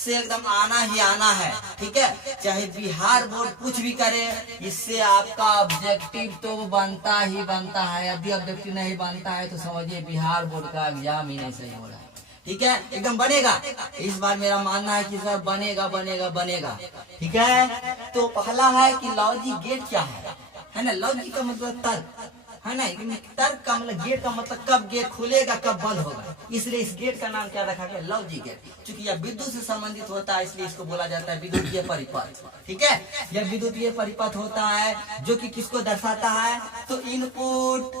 से एकदम आना ही आना है, ठीक है। चाहे बिहार बोर्ड कुछ भी करे, इससे आपका ऑब्जेक्टिव तो बनता ही बनता है। यदि ऑब्जेक्टिव नहीं बनता है तो समझिए बिहार बोर्ड का एग्जाम ही नहीं सही हो रहा है, ठीक है। एकदम बनेगा, इस बार मेरा मानना है कि इस बार बनेगा बनेगा बनेगा, ठीक है। तो पहला है कि लॉजिक गेट क्या है ना। लॉजिक का मतलब तर्क है ना, तर्क का मतलब गेट का मतलब कब गेट खुलेगा कब बंद होगा, इसलिए इस गेट का नाम क्या रखा गया, लॉजिक गेट। चूंकि यह विद्युत से संबंधित होता है इसलिए इसको बोला जाता है विद्युतीय परिपथ, ठीक है। यह विद्युतीय परिपथ होता है जो कि किसको दर्शाता है, तो इनपुट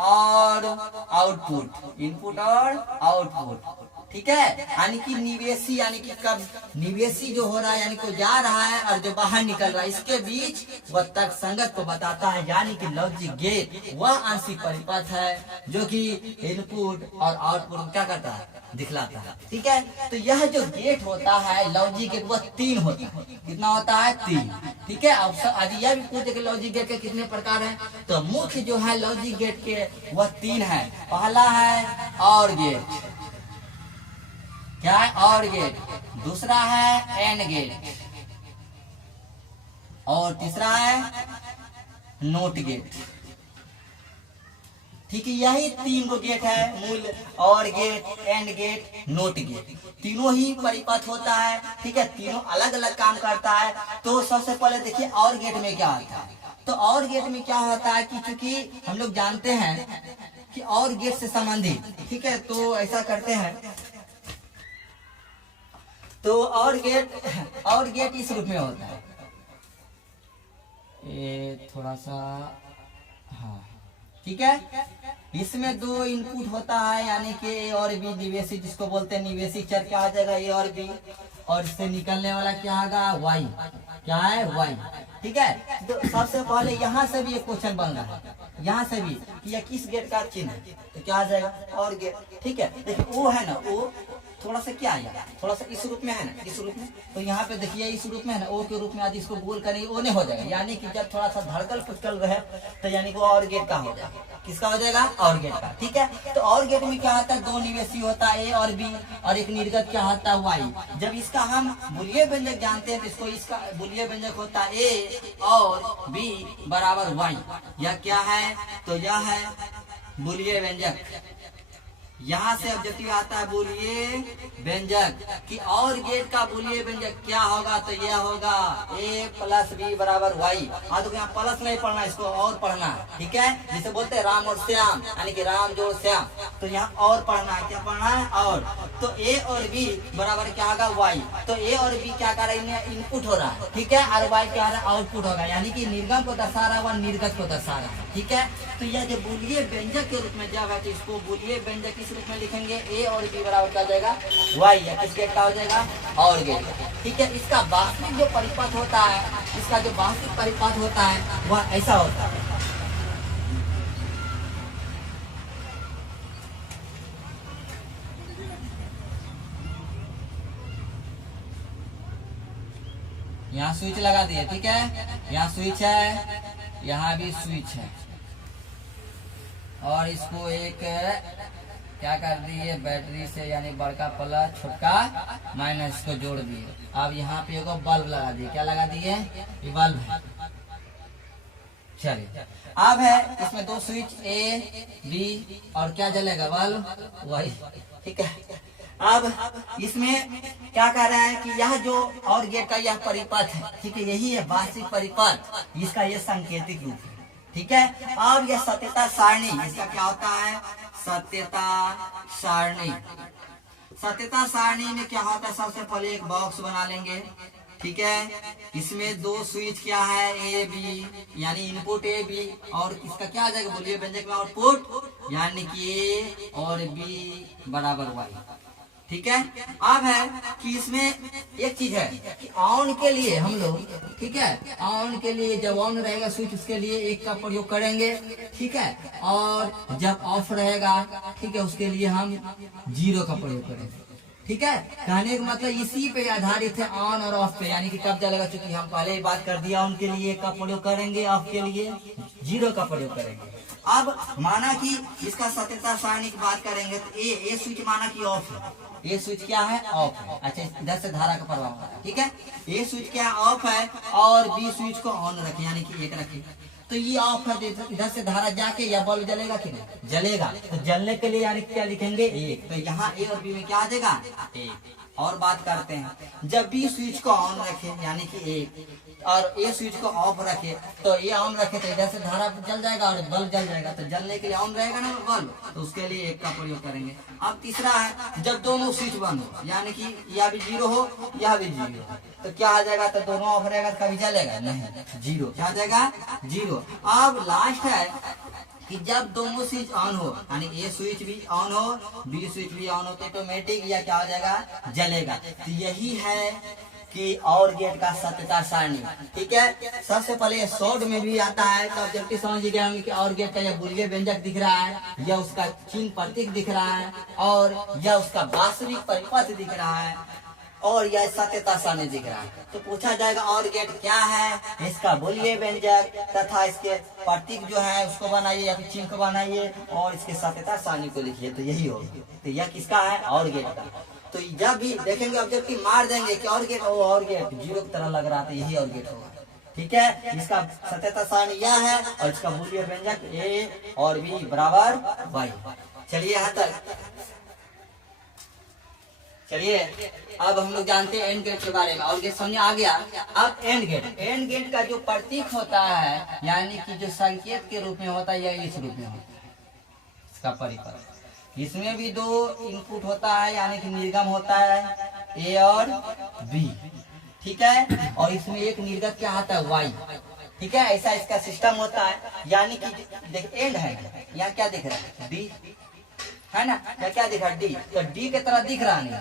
और आउटपुट, इनपुट और आउटपुट, ठीक है। यानी कि निवेशी, यानी कि कब निवेशी जो हो रहा है यानी कि जा रहा है और जो बाहर निकल रहा है, इसके बीच वह तर्क संगत को बताता है। यानी कि लॉजिक गेट वह आंशिक परिपथ है जो कि इनपुट और आउटपुट क्या करता है, दिखलाता है, ठीक है। तो यह जो गेट होता है लॉजिक गेट वह 3 होता है। कितना होता है, 3, ठीक है। अब यह भी पूछे कि लॉजिक गेट के कितने प्रकार हैं, तो मुख्य जो है लॉजिक गेट के वह 3 है। पहला है और गेट, क्या है, और गेट। दूसरा है एंड गेट और तीसरा है नोट गेट, ठीक है। यही 3 गो गेट है, मूल और gate, and gate, not gate. तीनों ही परिपथ होता है, ठीक है। तीनों अलग अलग काम करता है। तो सबसे पहले देखिए और गेट में क्या होता है। तो और गेट में क्या होता है कि चूंकि हम लोग जानते हैं कि और गेट से संबंधित, ठीक है, तो ऐसा करते हैं। तो और गेट इस रूप में होता है, ये थोड़ा सा, हाँ, ठीक है। इसमें 2 इनपुट होता है यानी कि ए और बी, निवेशी जिसको बोलते हैं निवेशी चर क्या आ जाएगा, ए और बी, और इससे निकलने वाला क्या होगा, वाई, क्या है, वाई, ठीक है। तो सबसे पहले यहाँ से भी एक क्वेश्चन बन रहा है, यहाँ से भी कि यह किस गेट का चिन्ह है, तो क्या आ जाएगा, और गेट, ठीक है। देखिए वो है ना, वो थोड़ा सा क्या आया, थोड़ा सा इस रूप में है ना, इस रूप में। तो यहाँ पे देखिए इस रूप में है ना, ओ के रूप में आज इसको गोल करेंगे, ओ नहीं हो जाएगा। यानी कि जब थोड़ा सा धड़कल पुचकल रहे तो यानी कि वो और गेट का हो जाएगा, किसका हो जाएगा, और गेट का, ठीक है। तो और गेट में क्या होता है, 2 निवेशी होता है ए और बी, और एक निर्गत क्या होता है, वाई। जब इसका हम बुलिये व्यंजक जानते हैं तो इसको, इसका बुलिये व्यंजक होता है ए और बी बराबर वाई। यह क्या है, तो यह है बुलिये व्यंजक। यहाँ से ऑब्जेक्टिव आता है बुलिये व्यंजक कि और गेट का बुलिये व्यंजक क्या होगा, तो यह होगा a प्लस बी बराबर वाई। हाँ, तो यहाँ प्लस नहीं पढ़ना, इसको और पढ़ना, ठीक है। जिसे बोलते हैं राम और श्याम, यानी कि राम जोड़ श्याम। तो यहाँ और पढ़ना है, क्या पढ़ना है, और। तो a और b बराबर क्या होगा, वाई। तो a और b क्या कर रहे हैं, इनपुट हो रहा है, ठीक है, और y क्या हो रहा है, आउटपुट होगा। यानी कि निर्गम को दर्शा रहा है, वह निर्गत को दर्शा रहा है, ठीक है। तो यह जो बुलिये व्यंजक के रूप में जब है तो इसको बुलिये व्यंजक किस रूप में लिखेंगे, ए और बी बराबर क्या हो जाएगा, वाई, या किस गेट का हो जाएगा, और गेट, ठीक है। इसका वास्तविक जो परिपथ होता है, इसका जो वास्तविक परिपथ होता है वह ऐसा होता है। यहाँ स्विच लगा दिए, ठीक है। यहाँ स्विच है, यहाँ भी स्विच है, और इसको एक क्या कर दिए, बैटरी से यानी बड़का प्लस छोटका माइनस को जोड़ दिए। अब यहाँ पे एगो बल्ब लगा दिए, क्या लगा दिए, ये बल्ब है। चलिए अब है इसमें 2 स्विच ए बी, और क्या जलेगा, बल्ब, वही, ठीक है। अब इसमें क्या कह रहा है कि यह जो और गेट का यह परिपथ है, ठीक है, यही है वास्तविक परिपथ, इसका यह सांकेतिक रूप है, ठीक है। अब यह सत्यता सारणी, इसका क्या होता है, सत्यता सारणी। सत्यता सारणी में क्या होता है, सबसे पहले एक बॉक्स बना लेंगे, ठीक है। इसमें 2 स्विच क्या है, ए बी, यानी इनपुट ए बी, और इसका क्या आ जाएगा, बोलिए व्यंजक में आउटपुट, यानी कि ए और बी बराबर वाई, ठीक है। अब है कि इसमें एक चीज है कि ऑन के लिए हम लोग, ठीक है, ऑन के लिए जब ऑन रहेगा स्विच उसके लिए 1 का प्रयोग करेंगे, ठीक है, और जब ऑफ रहेगा, ठीक है, उसके लिए हम 0 का प्रयोग करेंगे, ठीक है। कहने का मतलब इसी पे आधारित है, ऑन और ऑफ पे, यानी कि कब चलेगा, चूंकि हम पहले ही बात कर दिया, ऑन के लिए 1 का प्रयोग करेंगे, ऑफ के लिए 0 का प्रयोग करेंगे। अब माना कि इसका सत्यता सारणी की बात करेंगे तो ए स्विच माना कि ऑफ है, ए स्विच क्या है ऑफ है। अच्छा इधर से धारा का प्रभाव हो रहा है, ठीक है। ए स्विच क्या ऑफ है और बी स्विच को ऑन रखे यानी कि एक रखे, तो ये ऑफ है, इधर से धारा जाके या बल्ब जलेगा कि नहीं जलेगा, तो जलने के लिए यानी क्या लिखेंगे एक, तो यहाँ ए और बी में क्या आ जाएगा एक। और बात करते हैं जब बी स्विच को ऑन रखे यानी कि एक और ए स्विच को ऑफ रखे, तो ये ऑन रखे तो इधर से धारा जल जाएगा और बल्ब जल जाएगा, तो जलने के लिए ऑन रहेगा ना बल्ब, तो उसके लिए एक का प्रयोग करेंगे। अब तीसरा है जब दोनों स्विच बंद हो यानी कि यह भी जीरो हो यह भी जीरो हो, तो क्या आ जाएगा, तो दोनों ऑफ रहेगा तो कभी जलेगा नहीं, जीरो, क्या आ जाएगा जीरो। अब लास्ट है कि जब दोनों स्विच ऑन हो यानी ए स्विच भी ऑन हो बी स्विच भी ऑन हो तो ऑटोमेटिक या क्या हो जाएगा जलेगा। तो यही है कि और गेट का सत्यता सारणी, ठीक है। सबसे पहले शॉर्ट में भी आता है तो ऑब्जेक्टिव समझ गए होंगे कि और गेट का यह बुलियन व्यंजक दिख रहा है, यह उसका चिन्ह प्रतीक दिख रहा है और यह उसका वास्तविक परिपथ दिख रहा है और यह सत्यता सारणी दिख रहा है। तो पूछा जाएगा और गेट क्या है, इसका बुलियन व्यंजक तथा इसके प्रतीक जो है उसको बनाइए या फिर चिन्ह को बनाइए और इसके सत्यता सारणी को लिखिए, तो यही होगा। तो यह किसका है और गेट का। तो जब भी देखेंगे ऑब्जेक्टिव मार देंगे कि और गेट और गेट जीरो की तरह लग रहा था, यही और गेट होगा, ठीक है। इसका सत्यता सारणी यह है और इसका बुलियन व्यंजक ए और बी बराबर वाई। चलिए यहाँ तक, चलिए अब हम लोग जानते हैं एंड गेट के बारे में, और गेट समझ आ गया। अब एंड गेट का जो प्रतीक होता है यानी कि जो संकेत के रूप में होता है या इस रूप में होता है इसका परिपथ, इसमें भी दो इनपुट होता है यानी कि निर्गम होता है ए और बी, ठीक है, और इसमें एक निर्गत क्या आता है वाई, ठीक है। ऐसा इसका सिस्टम होता है यानी कि देख एंड है, यहाँ क्या दिख रहा है डी है ना, क्या दिख रहा है डी, तो डी के तरह दिख रहा नहीं,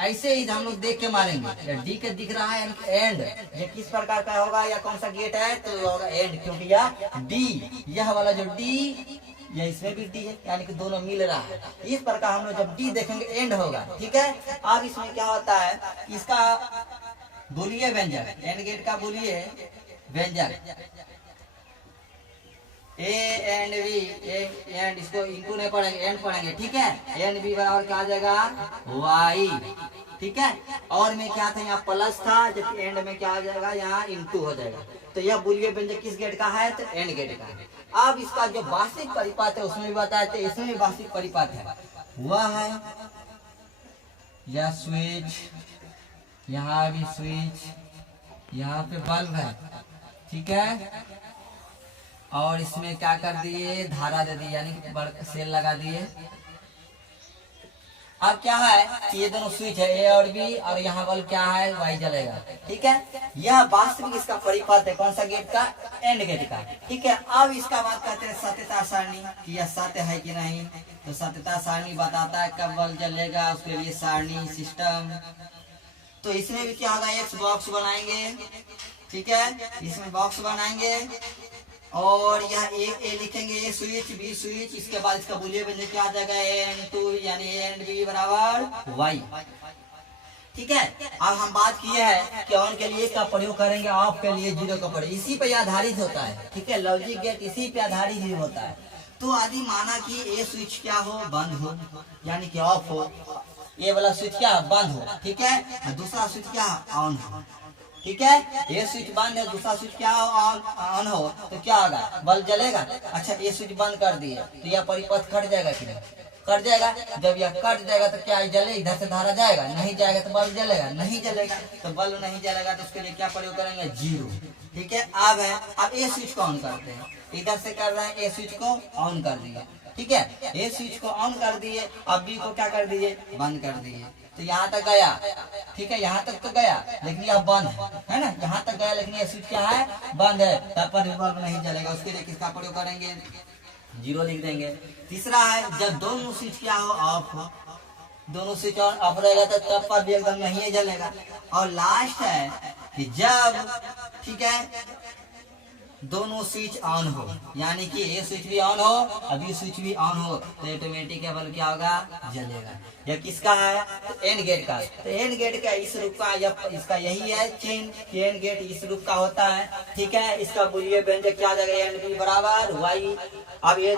ऐसे ही हम लोग देख के मारेंगे डी के दिख रहा है एंड, ये किस प्रकार का होगा या कौन सा गेट है तो होगा एंड, क्योंकि यह डी, यह वाला जो डी या इसमें भी डी है यानी कि दोनों मिल रहा है। इस प्रकार हम लोग जब डी देखेंगे एंड होगा, ठीक है। अब इसमें क्या होता है इसका बुलियन व्यंजक, एंड गेट का बुलियन व्यंजक ए एंड बी, एंड इसको इनटू नहीं पढ़ेंगे एंड पढ़ेंगे, ठीक है। एंड बी बराबर क्या आ जाएगा वाई, ठीक है। और में क्या था यहाँ प्लस था, जबकि एंड में क्या आ जाएगा यहाँ इनटू हो जाएगा। तो यह बुलियन व्यंजक किस गेट का है तो एंड गेट का है। अब इसका जो वास्तविक परिपथ है उसमें भी बताया था, इसमें भी वास्तविक परिपथ है, वह है यह स्विच, यहाँ भी स्विच, यहाँ पे बल्ब है, ठीक है, और इसमें क्या कर दिए धारा दे दी यानी कि सेल लगा दिए। अब क्या है कि ये दोनों स्विच है ए और बी और यहाँ बल्ब क्या है वाई जलेगा, ठीक है। यह वास्तविक इसका परिपथ है, कौन सा गेट का एंड गेट का, ठीक है। अब इसका बात करते हैं सत्यता सारणी कि यह सत्य है कि नहीं, तो सत्यता सारणी बताता है कब बल्ब जलेगा, उसके लिए सारणी सिस्टम। तो इसमें भी क्या होगा एक बॉक्स बनाएंगे, ठीक है, इसमें बॉक्स बनाएंगे और यह ए लिखेंगे ए स्विच बी स्विच, इसके बाद इसका बुलियन व्यंजक क्या आ जाएगा एंड टू यानी ए एंड बी बराबर वाई, ठीक है। अब हम बात किए हैं कि ऑन के लिए का प्रयोग करेंगे, ऑफ के लिए जीरो का प्रयोग, इसी पे आधारित होता है, ठीक है। लॉजिक गेट इसी पे आधारित ही होता है। तो आदि माना कि ए स्विच क्या हो बंद हो यानी कि ऑफ हो, ये वाला स्विच क्या बंद हो, ठीक है, दूसरा स्विच क्या ऑन हो, ठीक है। ये स्विच बंद है दूसरा स्विच क्या ऑन हो तो क्या होगा बल्ब जलेगा। अच्छा ये स्विच बंद कर दिए तो यह परिपथ कट जाएगा कि नहीं, कट जाएगा। जब यह कट जाएगा तो क्या जले, इधर से धारा जाएगा, नहीं जाएगा तो बल्ब जलेगा, नहीं जलेगा तो बल्ब नहीं जलेगा, तो उसके लिए क्या प्रयोग करेंगे जीरो, ठीक है। अब ए स्विच को ऑन करते हैं, इधर से कर रहे हैं ए स्विच को ऑन कर दिए, ठीक है, ए स्विच को ऑन कर दिए। अब बी को क्या कर दिए बंद कर दिए, तो यहाँ तक गया, ठीक है, यहाँ तक तो गया लेकिन यह बंद है ना, यहाँ तक गया लेकिन ये स्विच क्या है बंद है, तब पर बल्ब नहीं जलेगा, उसके लिए किसका प्रयोग करेंगे जीरो लिख देंगे। तीसरा है जब दोनों स्विच क्या हो ऑफ हो, दोनों स्विच ऑफ रहेगा तो तब पर भी एकदम नहीं जलेगा। और लास्ट है कि जब, ठीक है, दोनों स्विच ऑन हो, यानी कि ये स्विच भी ऑन हो और बी स्विच भी ऑन हो, तो ऑटोमेटिक बल्ब क्या होगा, जलेगा। यह किसका है, तो एंड गेट का। तो एंड गेट का इस रूप का, इसका यही है चिन्ह कि एंड गेट इस रूप का होता है। ठीक है, इसका बुलियन व्यंजक क्या आ जाएगा, एंड बी बराबर वाई। अब ये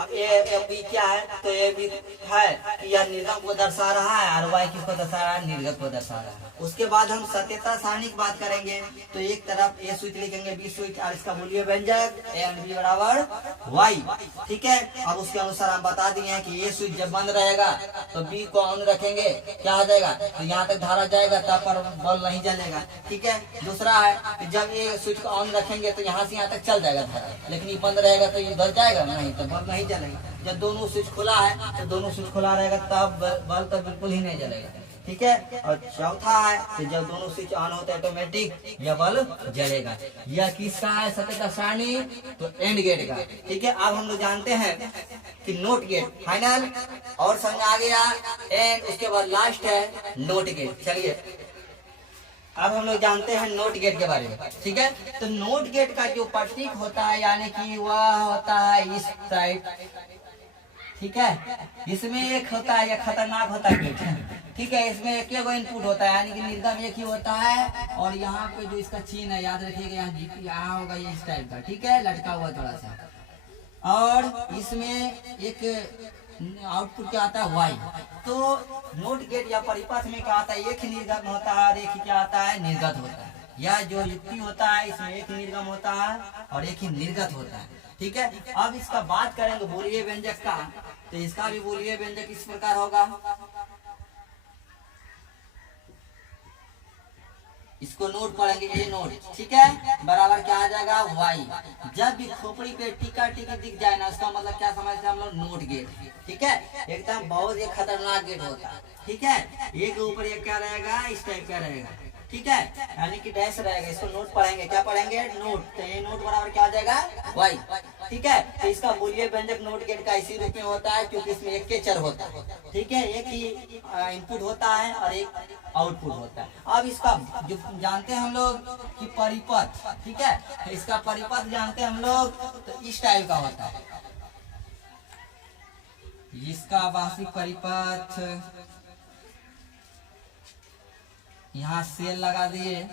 बी क्या है, तो ये भी है कि यह निर्गम को दर्शा रहा है और वाई किसको दर्शा रहा है, निर्गत को दर्शा रहा है। उसके बाद हम सत्यता सारणी की बात करेंगे, तो एक तरफ ए स्विच लिखेंगे, बी स्विच और इसका मूल्य व्यंजक ए एंड बी बराबर वाई। ठीक है, अब उसके अनुसार हम बता दिए हैं कि ए स्विच जब बंद रहेगा तो बी को ऑन रखेंगे, क्या हो जाएगा, तो यहाँ तक धारा जाएगा, तब पर बल्ब नहीं जलेगा। ठीक है, दूसरा है कि जब ये स्विच को ऑन रखेंगे तो यहाँ से यहाँ तक चल जाएगा धारा, लेकिन ये बंद रहेगा तो इधर जाएगा नहीं, तो बल्ब नहीं जलेगा। जब दोनों स्विच खुला है तो दोनों स्विच खुला रहेगा तब बल्ब तो बिल्कुल ही नहीं जलेगा। ठीक है, और चौथा है कि जब दोनों स्विच ऑन होते हैं ऑटोमेटिक यह बल्ब जलेगा। यह किसका है, सत्यता सारणी, तो एंड गेट का। ठीक है, अब हम लोग जानते हैं कि नोट गेट फाइनल और समझ आ गया, एंड उसके बाद लास्ट है नोट गेट। चलिए अब हम लोग जानते हैं नोट गेट के बारे में। ठीक है, तो नोट गेट का जो प्रतीक होता है, यानी कि वह होता है इस टाइप। ठीक है, इसमें एक होता है, यह खतरनाक होता है गेट। ठीक है, इसमें एक इनपुट होता है, यानी कि निर्गम एक ही होता है, और यहाँ पे जो इसका चिन्ह है याद रखिएगा, यहाँ होगा ये इस टाइप का। ठीक है, लटका हुआ थोड़ा सा, और इसमें एक आउटपुट क्या आता है, वाई। तो नोट गेट या परिपथ में क्या आता है, एक ही निर्गम होता है और एक ही क्या आता है, निर्गत होता है। यह जो युक्ति होता है इसमें एक ही निर्गम होता है और एक ही निर्गत होता है। ठीक है, अब इसका बात करेंगे बोलिए व्यंजक का, तो इसका भी बोलिए व्यंजक इस प्रकार होगा, इसको नोट पढ़ेंगे, ये नोट। ठीक है, बराबर क्या आ जाएगा, वाई। जब भी खोपड़ी पे टीका टिकी दिख जाए ना, उसका मतलब क्या समझते हैं हम लोग, नोट गेट। ठीक है, एकदम बहुत ही खतरनाक गेट होता है। ठीक है, एक ऊपर एक क्या रहेगा, इस टाइप का रहेगा। ठीक है, यानी कि डैश रहेगा, इसको नोट पढ़ेंगे, क्या पढ़ेंगे, नोट। तो ये नोट बराबर क्या आ जाएगा, वाई। ठीक है, तो इसका मूल्य व्यंजक नोट गेट का इसी रूप में होता है, क्योंकि इसमें एक के चर होता है। ठीक है, एक ही इनपुट होता है और एक आउटपुट होता है। अब इसका जो जानते हैं हम लोग कि परिपथ। ठीक है, तो इसका परिपथ जानते हैं हम लोग, तो इस टाइप का होता है। इसका वार्षिक परिपथ, यहाँ सेल लगा दिए,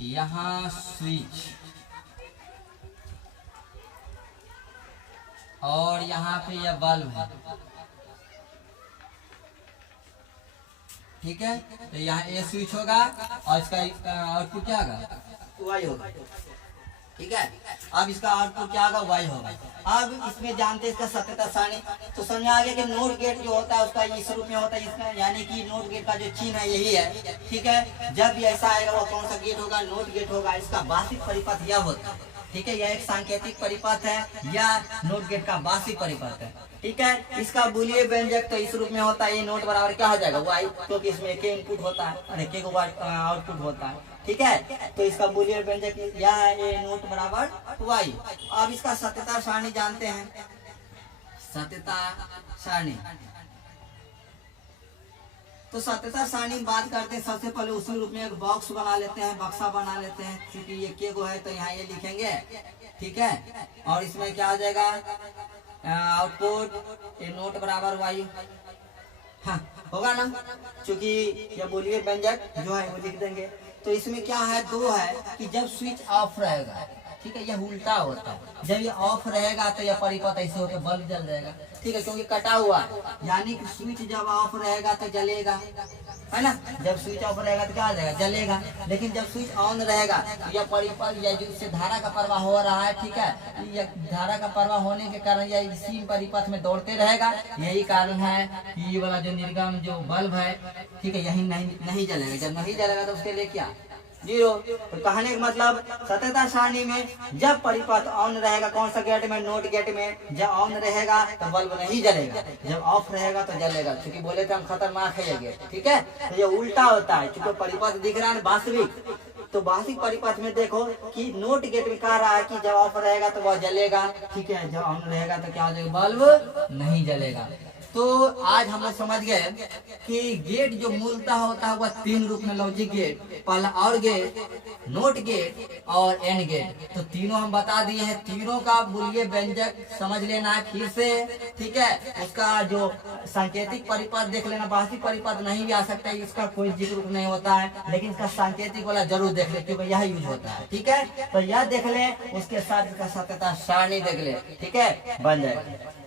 यहाँ स्विच, और यहाँ पे यह बल्ब है। ठीक है, तो यहाँ ए स्विच होगा और इसका आउटपुट क्या होगा, वाई होगा। ठीक है, अब इसका आउटपुट क्या होगा, वाई होगा। अब इसमें जानते हैं इसका सत्यता सारणी, तो समझ आ गया कि नोट गेट जो होता है उसका इस रूप में होता है, इसका यानी कि नोट गेट का जो चिन्ह है यही है। ठीक है, जब भी ऐसा आएगा वो कौन सा गेट होगा, नोट गेट होगा। इसका वार्षिक परिपथ यह होता है। ठीक है, यह एक सांकेतिक परिपथ है या नोट गेट का वार्षिक परिपथ है। ठीक है, इसका बुलियन व्यंजक तो इस रूप में होता है, ये नोट बराबर क्या हो जाएगा, वाई, क्योंकि इसमें एक इनपुट होता है और एक आउटपुट होता है। ठीक है, तो इसका बुलियन व्यंजक यह है, ये नोट बराबर वाई। अब इसका सत्यता सारणी जानते हैं, सत्यता सारणी। तो सत्यता सारणी बात करते हैं, सबसे पहले उसी रूप में एक बॉक्स बना लेते हैं, बक्सा बना लेते हैं, क्योंकि ये के गो है तो यहाँ ये लिखेंगे। ठीक है, और इसमें क्या आ जाएगा, आउटपुट ये नोट बराबर वाई। हाँ होगा ना, क्योंकि ये बोलिए व्यंजक जो है वो लिख देंगे। तो इसमें क्या है, दो है कि जब स्विच ऑफ रहेगा, ठीक है, यह उल्टा होता है, जब ये ऑफ रहेगा तो यह परिपथ ऐसे होकर बल्ब जल जाएगा। ठीक है, क्योंकि कटा हुआ है, यानी कि स्विच जब ऑफ रहेगा तो जलेगा, है ना। जब स्विच ऑफ रहेगा तो क्या हो जाएगा, जलेगा। लेकिन जब स्विच ऑन रहेगा तो यह परिपथ या जिससे धारा का प्रवाह हो रहा है, ठीक है, यह धारा का प्रवाह होने के कारण यह इसी परिपथ में दौड़ते रहेगा। यही कारण है कि ये वाला जो निर्गम जो बल्ब है, ठीक है, यही नहीं जलेगा। जब नहीं जलेगा तो उसके लिए क्या, जीरो। तो कहने का मतलब सत्यता सारणी में जब परिपथ ऑन रहेगा, कौन सा गेट में, नोट गेट में, जब ऑन रहेगा तो बल्ब नहीं जलेगा, जब ऑफ रहेगा तो जलेगा, क्योंकि बोले थे हम खतरनाक है ये गेट। ठीक है, तो ये उल्टा होता है, क्योंकि परिपथ दिख रहा है वास्तविक। तो वास्तविक परिपथ में देखो कि नोट गेट में कह रहा है कि जब ऑफ रहेगा तो वह जलेगा, ठीक है, जब ऑन रहेगा तो क्या हो जाएगा, बल्ब नहीं जलेगा। तो आज हम लोग समझ गए कि गेट जो मूलतः होता है वह 3 रूप में लॉजिक गेट, पहला और गेट, नोट गेट और एंड गेट। तो तीनों हम बता दिए हैं, तीनों का बुलियन व्यंजक समझ लेना है फिर से, ठीक है। उसका जो सांकेतिक परिपद देख लेना, वास्तविक परिपद नहीं भी आ सकता है, इसका कोई जिक्र नहीं होता है, लेकिन इसका सांकेतिक वाला जरूर देख ले क्योंकि यह यूज होता है, ठीक है। तो यह देख ले, उसके साथ इसका सत्यता सारणी देख ले, ठीक है, बन जाएगा।